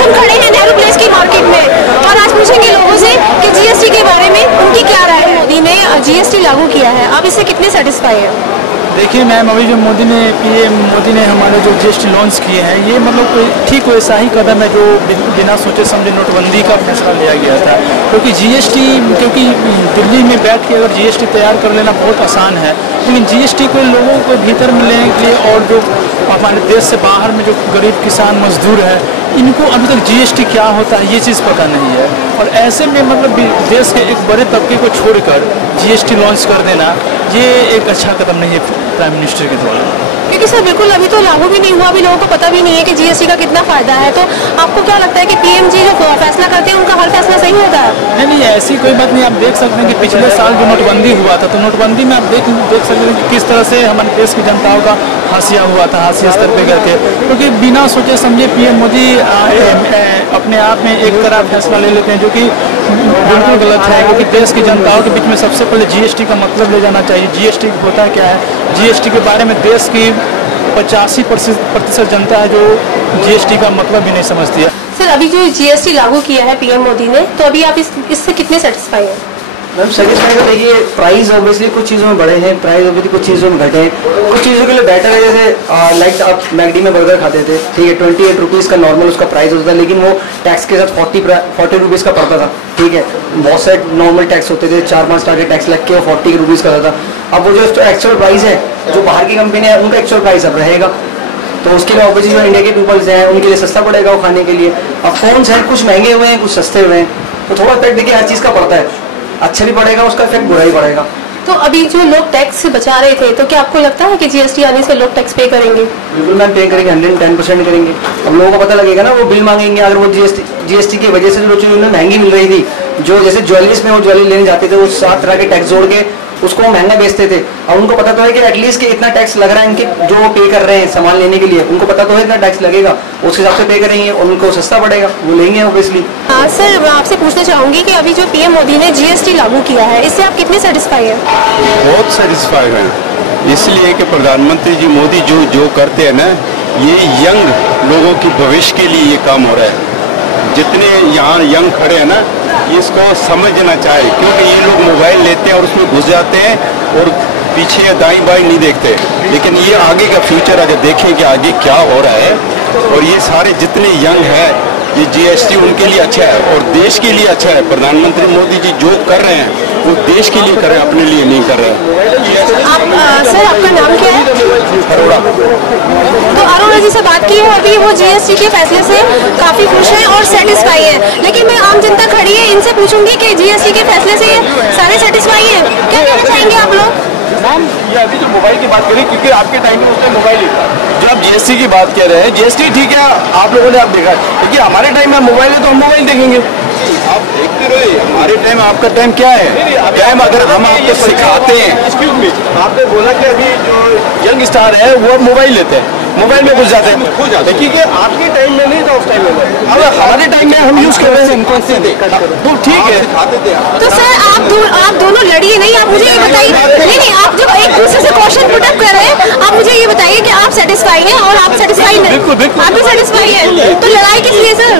आज हम खड़े हैं नेहरू प्लेस की मार्केट में और आज पूछेंगे लोगों से कि जीएसटी के बारे में उनकी क्या राय है। मोदी ने जीएसटी लागू किया है, आप इससे कितने सेटिस्फाई हैं? देखिए मैम, अभी जो पीएम मोदी ने हमारे जो जीएसटी लॉन्च किए हैं, ये मतलब ठीक वैसा ही कदम है जो बिना सोचे समझे नोटबंदी का फैसला लिया गया था। क्योंकि दिल्ली में बैठ के अगर जीएसटी तैयार कर लेना बहुत आसान है, लेकिन जीएसटी को लोगों को भीतर में लेने के लिए और जो हमारे देश से बाहर में जो गरीब किसान मजदूर है, इनको अभी तक जीएसटी क्या होता है ये चीज़ पता नहीं है। और ऐसे में मतलब देश के एक बड़े तबके को छोड़कर जीएसटी लॉन्च कर देना, ये एक अच्छा कदम नहीं है प्राइम मिनिस्टर के द्वारा। क्योंकि सर बिल्कुल अभी तो लागू भी नहीं हुआ, अभी लोगों को पता भी नहीं है कि जीएसटी का कितना फायदा है। तो आपको क्या लगता है कि पीएम जी जो फैसला करते हैं उनका हर फैसला सही होता है? नहीं, ऐसी कोई बात नहीं। आप देख सकते हैं कि पिछले साल जो नोटबंदी हुआ था, तो नोटबंदी में आप देख सकते हैं कि किस तरह से हमारे देश की जनताओं का हाशिया हुआ था, हाशिया स्तर पे करके। क्योंकि बिना सोचे समझे पीएम मोदी अपने आप में एक तरह फैसला ले लेते हैं, जो कि बिल्कुल गलत है। क्योंकि देश की जनताओं के बीच में सबसे पहले जीएसटी का मतलब ले जाना चाहिए। जीएसटी होता है क्या है, जीएसटी के बारे में देश की 85% जनता है जो जीएसटी का मतलब भी नहीं समझती है। सर अभी जो जीएसटी लागू किया है पीएम मोदी ने, तो अभी आप इससे कितने सेटिस्फाई हैं? मैम सेटिस्फाई तो देखिए, प्राइस ऑब्वियसली कुछ चीज़ों में बढ़े हैं, प्राइस ऑब्वियसली कुछ चीज़ों में घटे हैं, कुछ चीज़ों के लिए बेटर है। जैसे लाइक आप मैकडी में बर्गर खाते थे, ठीक है, 28 रुपीज़ का नॉर्मल उसका प्राइस होता था, लेकिन वो टैक्स के साथ 40 रुपीज़ का पड़ता था, ठीक है। बहुत सारे नॉर्मल टैक्स होते थे, 4-5 स्टार के टैक्स लग के वो 40 रुपीज़ का होता था। अब वो जो एक्चुअल प्राइस है, जो बाहर की कंपनी है उनका एक्चुअल प्राइस अब रहेगा, तो उसके लिए ऑब्वियसली जो इंडिया के पीपल्स हैं उनके लिए सस्ता पड़ेगा वो खाने के लिए। अब फोन्स हैं, कुछ महंगे हुए हैं, कुछ सस्ते हुए हैं, तो थोड़ा इफेक्ट देखिए हर चीज़ का पड़ता है, अच्छा भी पड़ेगा उसका इफेक्ट, बुरा ही पड़ेगा। तो अभी जो लोग टैक्स से बचा रहे थे, तो क्या आपको लगता है कि जीएसटी आने से लोग टैक्स पे करेंगे? बिल्कुल मैम, पे करेंगे, 110% करेंगे। अब लोगों को पता लगेगा ना, वो बिल मांगेंगे। अगर वो जीएसटी की वजह से जो चीज़ उन्हें महंगी मिल रही थी, जो जैसे ज्वेलरीज में वो ज्वेलरी लेने जाते थे, वो 7 तरह के टैक्स जोड़ के उसको महंगा बेचते थे। अब उनको पता तो है कि एटलीस्ट कि इतना टैक्स लग रहा है इनके, जो पे कर रहे हैं सामान लेने के लिए, उनको पता तो है इतना टैक्स लगेगा, उस हिसाब से पे करेंगे और उनको सस्ता पड़ेगा, वो लेंगे ऑब्वियसली। हाँ सर, मैं आपसे पूछना चाहूँगी कि अभी जो पीएम मोदी ने जीएसटी लागू किया है, इससे आप कितने सेटिस्फाई हैं? बहुत सेटिस्फाई हैं, इसलिए कि प्रधानमंत्री जी मोदी जो करते हैं ना, ये यंग लोगों की भविष्य के लिए ये काम हो रहा है। जितने यहाँ यंग खड़े हैं ना, इसको समझना चाहिए, क्योंकि ये लोग मोबाइल लेते हैं और उसमें घुस जाते हैं और पीछे या दाईं बाईं नहीं देखते। लेकिन ये आगे का फ्यूचर अगर देखें कि आगे क्या हो रहा है, और ये सारे जितने यंग हैं, ये जीएसटी उनके लिए अच्छा है और देश के लिए अच्छा है। प्रधानमंत्री मोदी जी जो कर रहे हैं वो देश के लिए कर रहे हैं, अपने लिए नहीं कर रहे हैं। सर आपका नाम क्या है? अरोड़ा। तो अरोड़ा जी से बात की है, अभी वो जीएसटी के फैसले से काफी खुश हैं और सेटिस्फाई हैं। लेकिन मैं आम जनता खड़ी है, इनसे पूछूंगी कि जीएसटी के फैसले से सारे सेटिस्फाई हैं, क्या कहना चाहेंगे आप लोग? मैम ये अभी जो मोबाइल की बात करें, क्योंकि आपके टाइम में उसमें मोबाइल ही था। जो आप जीएसटी की बात कर रहे हैं, जीएसटी ठीक है, आप लोगों ने आप देखा, लेकिन हमारे टाइम में मोबाइल है तो हम मोबाइल देखेंगे। आप देखते रहे, हमारे टाइम आपका टाइम क्या है? टाइम अगर हम आपको सिखाते हैं। एक्सक्यूज मी, आपने बोला कि अभी जो यंग स्टार है वो अब मोबाइल लेते हैं, मोबाइल में घुस जाते हैं, खो जाते हैं, क्योंकि आपके टाइम में नहीं था, उस टाइम में। अब हमारे टाइम में हम यूज कर रहे हैं, तो ठीक है। तो सर आप दोनों लड़िए नहीं, आप मुझे ये बताइए, नहीं आप जब एक दूसरे से क्वेश्चन पुट अप कर रहे हैं, आप मुझे ये बताइए कि आप सेटिस्फाई हैं और आप सेटिस्फाई नहीं, आप भी सेटिस्फाई हैं, तो लड़ाई किस लिए सर?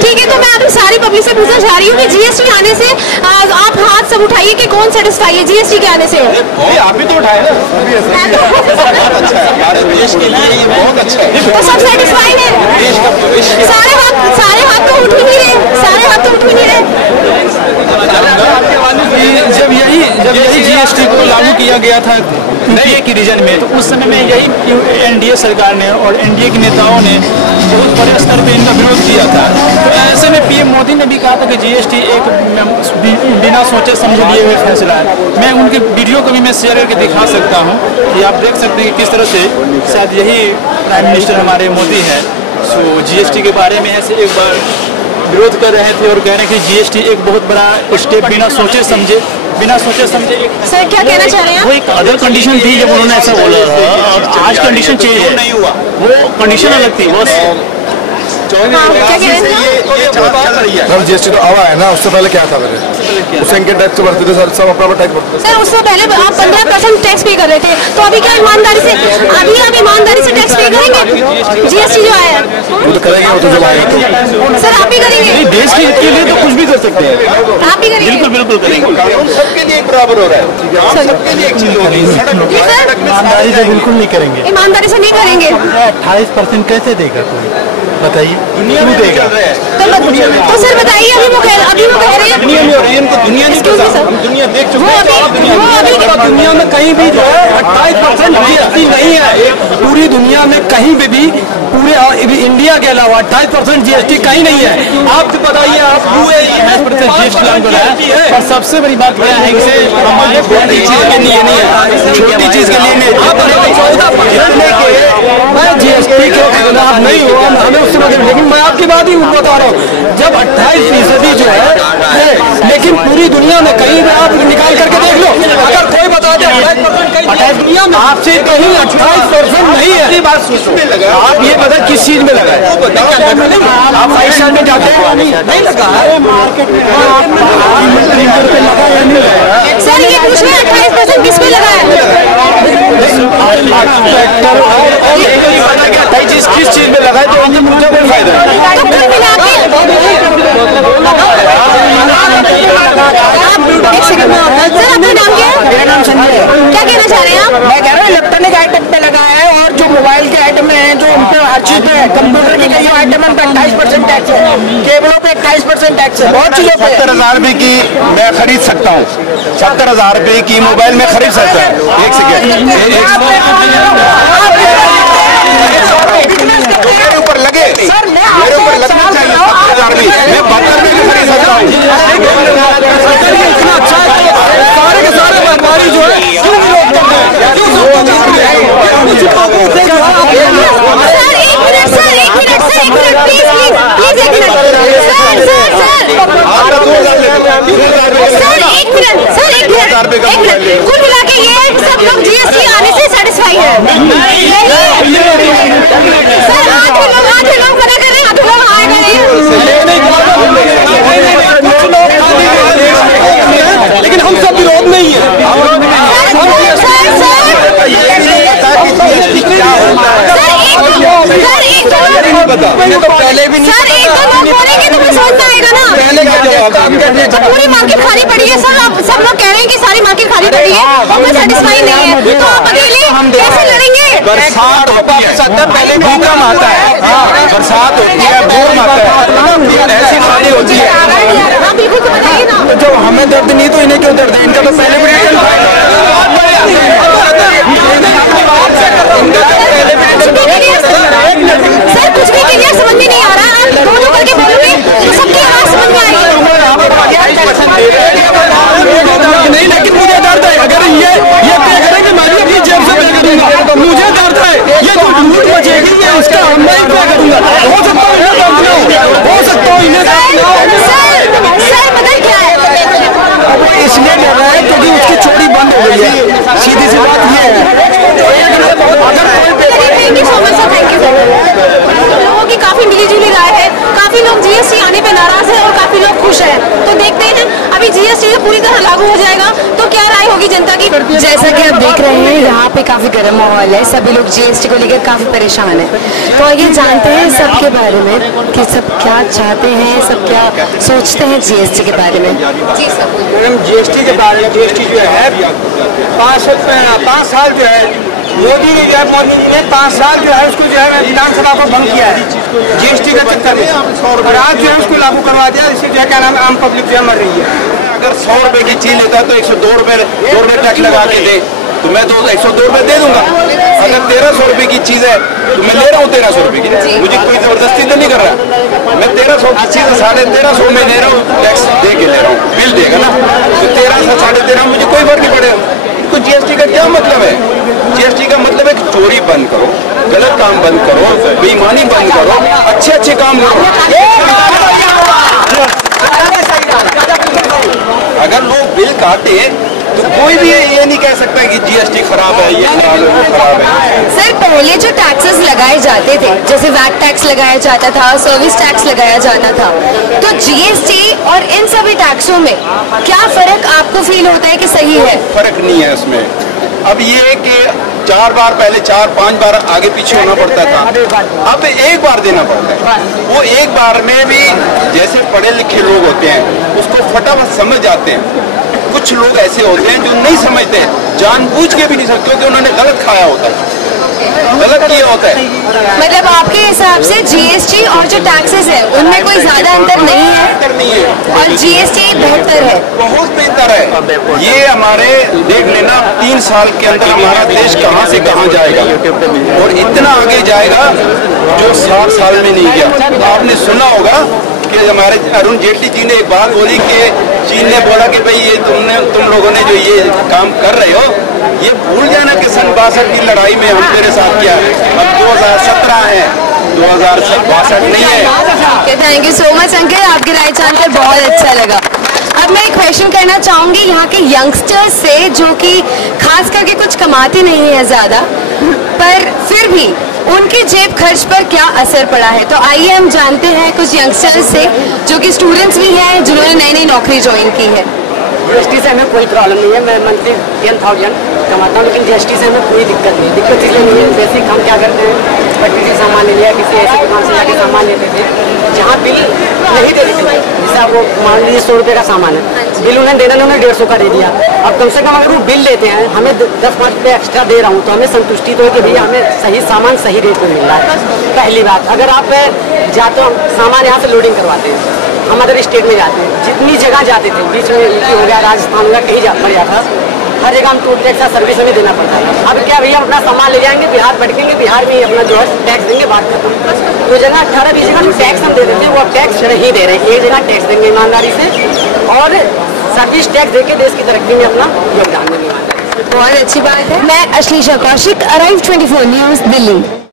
ठीक है, तो मैं आपकी सारी पब्लिक से पूछना चाह रही हूँ कि जीएसटी आने से आप हाथ सब उठाइए कि कौन सेटिस्फाई है जीएसटी के आने से? आप भी तो उठाए ना, हमारे देश के लिए ये बहुत अच्छा है। तो सब सेटिस्फाई है, सारे हाथ तो उठ ही नहीं रहे, सारे हाथ तो उठ ही नहीं रहे। जब यही जीएसटी को लागू किया गया था यूपीए की रीजन में, तो उस समय में यही एनडीए सरकार ने और एनडीए के नेताओं ने बहुत बड़े स्तर पे इनका विरोध किया था। तो ऐसे में पीएम मोदी ने भी कहा था कि जीएसटी एक बिना सोचे समझे लिए हुए फैसला है। मैं उनके वीडियो को भी मैं शेयर करके दिखा सकता हूँ कि आप देख सकते हैं कि किस तरह से शायद यही प्राइम मिनिस्टर हमारे मोदी है, सो जीएसटी के बारे में ऐसे एक बार विरोध कर रहे थे और कह रहे हैं कि जीएसटी एक बहुत बड़ा स्टेप बिना सोचे समझे सर क्या कहना चाह रहे हैं? वो एक अदर कंडीशन थी जब उन्होंने ऐसा बोला था, और आज कंडीशन चेंज नहीं हुआ, वो कंडीशन अलग थी बस। मैम जीएसटी तो आवा है ना, उससे पहले क्या था मेरे उससे इनके टैक्स भरते थे सर, सब अपना टैक्स भरते थे सर। उससे पहले आप 15% टैक्स पे कर रहे थे, तो अभी क्या ईमानदारी से अभी आप ईमानदारी से टैक्स पे करेंगे? जीएसटी जो आया वो तो करेंगे, वो तो जब आएगा सर आप ही करेंगे, देश के लिए तो कुछ भी कर सकते हैं, आप ही करेंगे। बिल्कुल करेंगे। कानून सबके लिए बराबर हो रहा है, सबके लिए एक चीज होगी। ईमानदारी से बिल्कुल नहीं करेंगे। ईमानदारी से नहीं करेंगे 28% कैसे देगा कोई, बताइए? दुनिया में देगा तो सर बताइए, अभी वो कह रहे हैं दुनिया में हो रही है, इनको दुनिया नहीं Excuse me, पता, sir. हम दुनिया देख चुके वो हैं। अभी दुनिया में कहीं भी जो है 28% जीएसटी नहीं है, पूरी दुनिया में कहीं पे भी पूरे इंडिया के अलावा 28% जीएसटी कहीं नहीं है। आप बताइए, आप जीएसटी लागू है, और सबसे बड़ी बात क्या है कि हमारे छोटी चीज के लिए नहीं है, छोटी चीज के लिए नहीं। 14% जीएसटी के खिलाफ नहीं हुआ, हमें उससे मतलब, लेकिन मैं आपकी बात ही बता रहा हूँ, जब 28% जो है, लेकिन पूरी दुनिया में कहीं भी आप निकाल करके देख लो, अगर कोई बता दे 28% दुनिया में आपसे कहीं 28% नहीं है। बात आप ये बता किस चीज में लगा है, आप 5 साल में जाते हैं नहीं लगा है। सर ये पूछ रहे हैं 28% किस पे लगा है? किस चीज में लगा है, तो उनसे मुझे कोई फायदा नहीं। तो कुल मिला के एक सेकंड में, सर आपका नाम क्या है? मेरा नाम संजय है। क्या कहना चाह रहे हैं आप? मैं कह रहा हूँ इलेक्ट्रॉनिक आइटम पे लगा है, और जो मोबाइल के आइटम है, जो उन पे हर चीज पे है, कंप्यूटर के कई आइटम है 28% टैक्स है, केबलों पे 28% टैक्स है, बहुत चीजों पे। 70,000 रुपए की मैं खरीद सकता हूँ, 70,000 रुपए की मोबाइल में खरीद सकता हूँ। एक सेकेंड, मेरे ऊपर लगे, मेरे ऊपर लगना चाहिए 70,000 भी, मैं 72 में भी खरीद सकता हूँ। इतना अच्छा है, सारे के सारे व्यापारी जो है क्यों विरोध करते हैं, क्यों सर एक मिनट प्लीज एक मिनट सर कुल मिला के ये सब लोग जीएसटी आने से सेटिस्फाई है? सर आठ लोग मना कर रहे हैं, 8 लोग हाँ कर रहे हैं। लेकिन हम सब विरोध नहीं है। पहले भी सर एक दो लोग बोलेंगे तो कुछ समझ में आएगा ना। पूरी मार्केट खाली पड़ी है सर, आप सब लोग कह रहे हैं कि सारी मार्केट खाली पड़ी है और कोई सेटिस्फाई नहीं है, तो आप अकेले कैसे लड़ेंगे? बरसात होती है, पहले भूकंप आता है, बरसात होती है, भूकंप आता है, ऐसी खाली होती है। आप बिल्कुल तो बताइए ना। जो हमें दर्द नहीं तो इन्हें क्यों दर्द है, इनका तो पहले भी सर कुछ भी क्लियर समझ में नहीं आ रहा, आप दो करके बोलोगे तो सबकी आवाज समझ में आएगी। नहीं, लेकिन मुझे दर्द है, अगर ये पे करेंगे मैं भी अपनी जेब से पे करूंगा, मुझे दर्द है, ये जो झूठ बचेगी ये उसका हम नहीं पे करूंगा। हो सकता है इन्हें दर्द ना हो सकता है इन्हें दर्द ना हो। सर बदल क्या है? वो इसलिए कर रहा है क्योंकि उसकी चोरी बंद हो गई है, सीधी सी बात ये है। Thank you so much sir, thank you. लोगों की काफी मिलीजुली राय है, काफी लोग जीएसटी आने पे नाराज है और काफी लोग खुश हैं, तो देखते हैं अभी जीएसटी जो पूरी तरह लागू हो जाएगा तो क्या राय होगी जनता की? जैसा कि आप देख रहे हैं यहाँ पे काफी गर्म माहौल है, सभी लोग जीएसटी को लेकर काफी परेशान हैं, तो ये जानते हैं सबके बारे में कि सब क्या चाहते हैं, सब क्या सोचते हैं जीएसटी के बारे में। जी सर। मैडम जीएसटी के बारे में, जीएसटी जो है 5 साल जो है मोदी ने 5 साल जो है उसको जो है विधानसभा को भंग किया है जीएसटी का चक्कर में, और आज जो है उसको लागू करवा दिया, इससे जो है क्या नाम है आम पब्लिक जो है मर रही है। अगर 100 रुपए की चीज लेता तो 102 रुपए टैक्स लगा के दे, तो मैं तो 102 रुपए दे दूंगा। अगर 1300 रुपए की चीज है तो मैं ले रहा हूँ 1300 रुपए की, मुझे कोई जबरदस्ती तो नहीं कर रहा, मैं 1300 की चीज 1350 में ले रहा हूँ, टैक्स दे के ले रहा हूँ, बिल देगा ना, तो 1300 13.5 मुझे कोई फर्क नहीं पड़ेगा। इनको जीएसटी का क्या मतलब है? जीएसटी का मतलब है कि चोरी बंद करो, गलत काम बंद करो, बेईमानी बंद करो, अच्छे काम करो। अगर लोग बिल काटे तो कोई भी ये नहीं कह सकता कि जीएसटी खराब है, ये खराब है, वो खराब है। सर पहले जो टैक्सेस लगाए जाते जाते थे, जैसे वैट टैक्स लगाया जाता था, सर्विस टैक्स लगाया जाता था, तो जीएसटी और इन सभी टैक्सों में क्या फर्क आपको फील होता है कि सही है? फर्क नहीं है उसमें। अब ये है कि 4 बार पहले 4-5 बार आगे पीछे होना पड़ता था, अब एक बार देना पड़ता है। वो एक बार में भी जैसे पढ़े लिखे लोग होते हैं उसको फटाफट समझ जाते हैं। कुछ लोग ऐसे होते हैं जो नहीं समझते, जानबूझ के भी नहीं समझते, क्योंकि उन्होंने गलत खाया होता है, गलत किया होता है। मतलब आपके हिसाब से जीएसटी और जो टैक्सेस है उनमें कोई ज्यादा अंतर नहीं है और जीएसटी बेहतर है? बहुत बेहतर है। ये हमारे देख लेना 3 साल के अंदर हमारा देश कहां से कहां जाएगा और इतना आगे जाएगा जो 60 साल में नहीं गया। आपने सुना होगा कि हमारे अरुण जेटली जी ने एक बात बोली कि चीन ने बोला कि भाई ये तुम लोगों ने जो ये काम कर रहे हो ये भूल जाना कि सन 62 की लड़ाई में हम तेरे साथ किया है। अब 2017 है, 2062 नहीं है। Thank you so much uncle, आपकी राय जानकर बहुत अच्छा लगा। अब मैं एक क्वेश्चन करना चाहूंगी यहाँ के यंगस्टर्स से जो कि खास करके कुछ कमाते नहीं है ज्यादा, पर फिर भी उनके जेब खर्च पर क्या असर पड़ा है। तो आइए हम जानते हैं कुछ यंगस्टर्स से जो कि स्टूडेंट्स भी हैं जिन्होंने नई नई नौकरी ज्वाइन की है। जीएसटी से हमें कोई प्रॉब्लम नहीं है, मैं मंथली 10,000 कमाता हूँ, लेकिन जीएसटी से हमें कोई दिक्कत नहीं। दिक्कत इसलिए नहीं है, बेसिक हम क्या करते हैं, पट्टी से सामान ले लिया, किसी ऐसी दुकान से जाके सामान लेते थे जहाँ बिल नहीं दे देते। जैसे आप वो मान लीजिए 100 रुपये का सामान है, बिल उन्हें देना, उन्होंने 150 का दे दिया। अब कम से कम अगर वो बिल लेते हैं, हमें 10-5 रुपये एक्स्ट्रा दे रहा हूँ तो हमें संतुष्टि तो है कि भैया हमें सही सामान सही रेट में मिल रहा है। पहली बात, अगर आप जाते हो सामान यहाँ से लोडिंग करवाते हैं, हम अदर स्टेट में जाते हैं, जितनी जगह जाते थे, बीच में यूपी हो गया, राजस्थान हो गया, कहीं पड़ जाता, हर जगह हम टोल टैक्स सर्विस में देना पड़ता है। अब क्या भैया अपना सामान ले जाएंगे, बिहार भटकेंगे, बिहार में ही अपना जो है टैक्स देंगे, बात खत्म। तो जगह 18-20 जगह जो टैक्स हम दे देते हैं वो टैक्स नहीं दे रहे हैं, एक जगह टैक्स देंगे ईमानदारी से और सर्विस टैक्स देके देश की तरक्की में अपना योगदान देंगे। बहुत अच्छी बात है। मैं अश्लीषा कौशिक, अराइव 24 न्यूज़, दिल्ली।